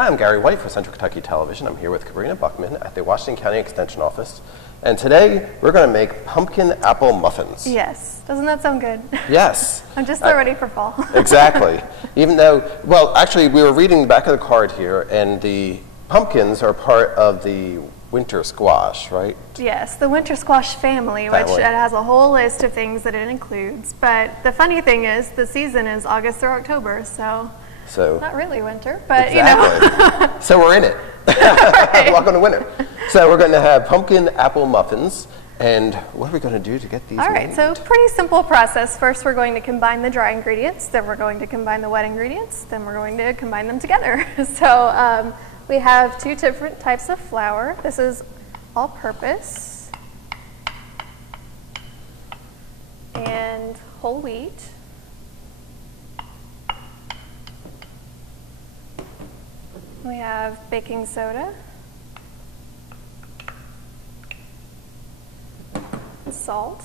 Hi, I'm Gary White for Central Kentucky Television. I'm here with Sabrina Buckman at the Washington County Extension Office. And today, we're going to make pumpkin apple muffins. Yes. Doesn't that sound good? Yes. I'm just so ready for fall. Exactly. Even though, well, actually, we were reading the back of the card here, and the pumpkins are part of the winter squash, right? Yes, the winter squash family, which it has a whole list of things that it includes. But the funny thing is, the season is August through October, so not really winter, but exactly. you know. So we're in it. Right. Welcome to winter. So we're going to have pumpkin apple muffins. And what are we going to do to get these made? All right, so pretty simple process. First, we're going to combine the dry ingredients. Then we're going to combine the wet ingredients. Then we're going to combine them together. So we have two different types of flour. This is all-purpose and whole wheat. We have baking soda, salt.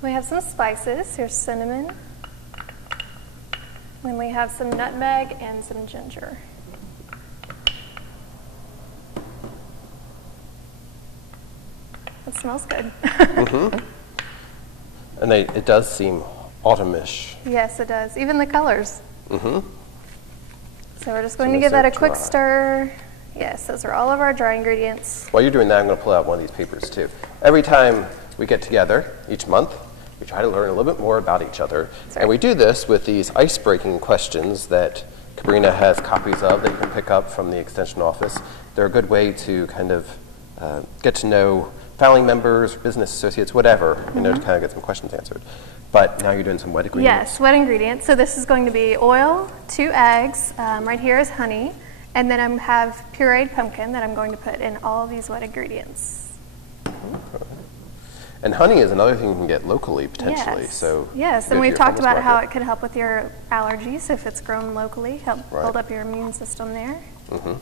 We have some spices. Here's cinnamon. Then we have some nutmeg and some ginger. It smells good. Mm-hmm. And it does seem autumnish. Yes, it does. Even the colors. Mm-hmm. So we're just going to give that a quick stir. Yes, those are all of our dry ingredients. While you're doing that, I'm going to pull out one of these papers too. Every time we get together each month, we try to learn a little bit more about each other. And we do this with these ice-breaking questions that Sabrina has copies of that you can pick up from the Extension office. They're a good way to kind of get to know family members, business associates, whatever, you know, to kind of get some questions answered. But now you're doing some wet ingredients. Yes, wet ingredients. So this is going to be oil, 2 eggs, right here is honey, and then I have pureed pumpkin that I'm going to put in all of these wet ingredients. Okay. And honey is another thing you can get locally, potentially. Yes. So yes, and we've talked about how it could help with your allergies if it's grown locally, help build up your immune system there. Mm-hmm.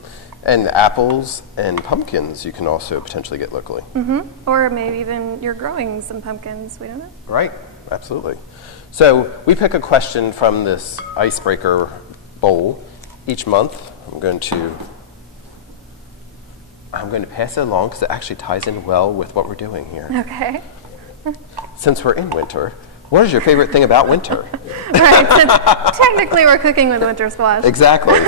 And apples and pumpkins you can also potentially get locally. Mm-hmm. Or maybe even you're growing some pumpkins, we don't know. Right, absolutely. So we pick a question from this icebreaker bowl each month. I'm going to pass it along because it actually ties in well with what we're doing here. Okay. Since we're in winter, what is your favorite thing about winter? Right, so technically we're cooking with winter squash. Exactly.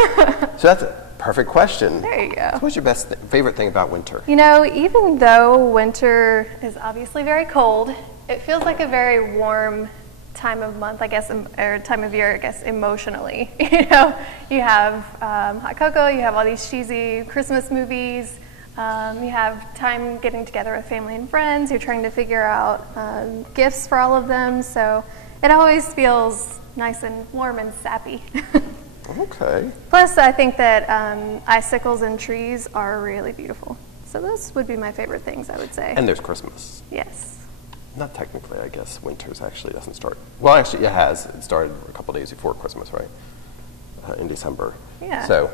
So that's a perfect question. There you go. So what's your favorite thing about winter? You know, even though winter is obviously very cold, it feels like a very warm time of month, I guess, or time of year, I guess, emotionally. You know, you have hot cocoa, you have all these cheesy Christmas movies, you have time getting together with family and friends, you're trying to figure out gifts for all of them, so it always feels nice and warm and sappy. Okay. Plus, I think that icicles and trees are really beautiful. So those would be my favorite things, I would say. And there's Christmas. Yes. Not technically, I guess. Winter's actually doesn't start. Well, actually, it has. It started a couple days before Christmas, right? In December. Yeah. So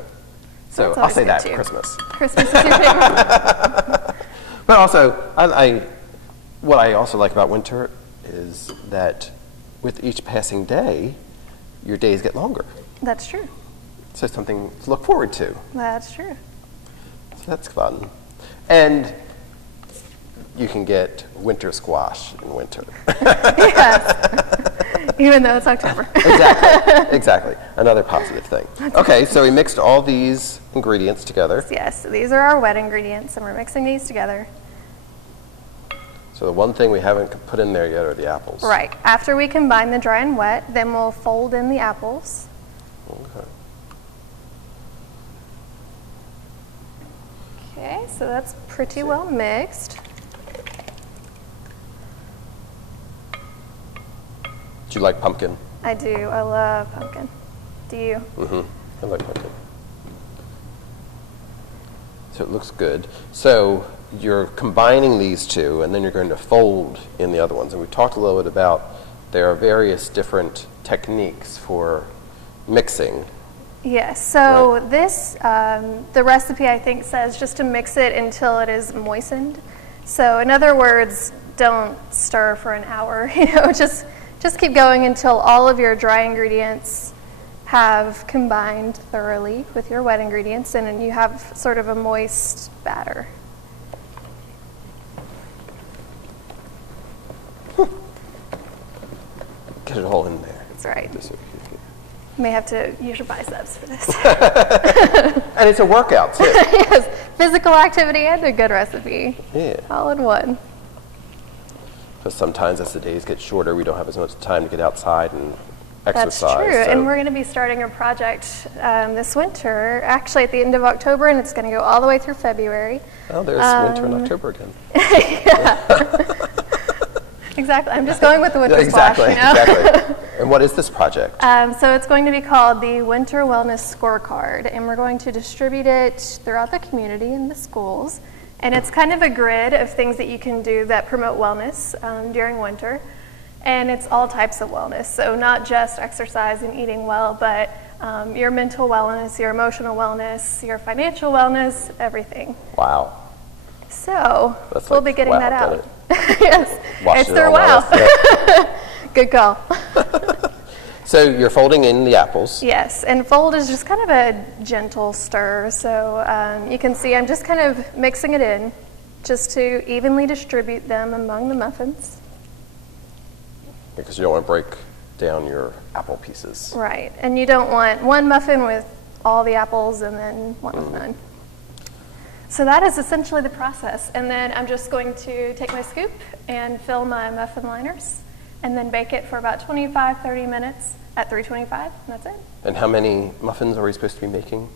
I'll say that, too. Christmas. Christmas is your favorite. But also, what I also like about winter is that with each passing day, your days get longer. That's true. So something to look forward to. That's true. So that's fun. And you can get winter squash in winter. Yes. Even though it's October. Exactly. Another positive thing. Okay, so we mixed all these ingredients together. Yes, so these are our wet ingredients, and we're mixing these together. So the one thing we haven't put in there yet are the apples. Right. After we combine the dry and wet, then we'll fold in the apples. Okay. Okay, so that's pretty well mixed. Do you like pumpkin? I do. I love pumpkin. Do you? Mm-hmm. I like pumpkin. So it looks good. So you're combining these two, and then you're going to fold in the other ones. And we talked a little bit about there are various different techniques for mixing. Yes, so this, the recipe I think says just to mix it until it is moistened. So in other words, don't stir for an hour, you know, just keep going until all of your dry ingredients have combined thoroughly with your wet ingredients, and then you have sort of a moist batter. Get it all in there. That's right. Just so You may have to use your biceps for this. and it's a workout, too. Yes, physical activity and a good recipe. Yeah. All in one. Because sometimes as the days get shorter, we don't have as much time to get outside and exercise. That's true, so- and we're going to be starting a project this winter, actually at the end of October, and it's going to go all the way through February. Oh, there's winter in October again. Exactly. I'm just going with the winter Exactly, squash, you know? exactly. And what is this project? So it's going to be called the Winter Wellness Scorecard, and we're going to distribute it throughout the community in the schools. And it's kind of a grid of things that you can do that promote wellness during winter. And it's all types of wellness, so not just exercise and eating well, but your mental wellness, your emotional wellness, your financial wellness, everything. Wow. So That's we'll like, be getting wow, that got out. it. Yes, Watched it's it their all wow. night. Yeah. Good call. So you're folding in the apples. Yes, and fold is just kind of a gentle stir. So you can see I'm just kind of mixing it in just to evenly distribute them among the muffins. Because you don't want to break down your apple pieces. Right, and you don't want one muffin with all the apples and then one with none. So that is essentially the process. And then I'm just going to take my scoop and fill my muffin liners and then bake it for about 25, 30 minutes at 325, and that's it. And how many muffins are we supposed to be making?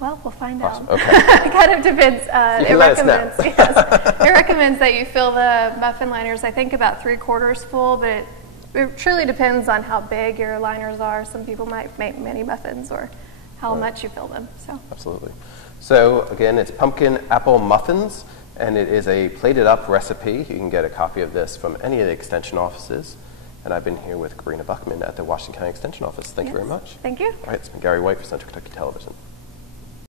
Well, we'll find Awesome. out. Okay. It kind of depends. You It can let us know. recommends, yes, it recommends that you fill the muffin liners, I think about 3/4 full, but it truly depends on how big your liners are. Some people might make many muffins or how much you fill them. So. Absolutely. So again, it's pumpkin apple muffins, and it is a plated up recipe. You can get a copy of this from any of the extension offices. And I've been here with Karina Buckman at the Washington County Extension Office. Thank you very much. Thank you. All right, it's been Gary White for Central Kentucky Television.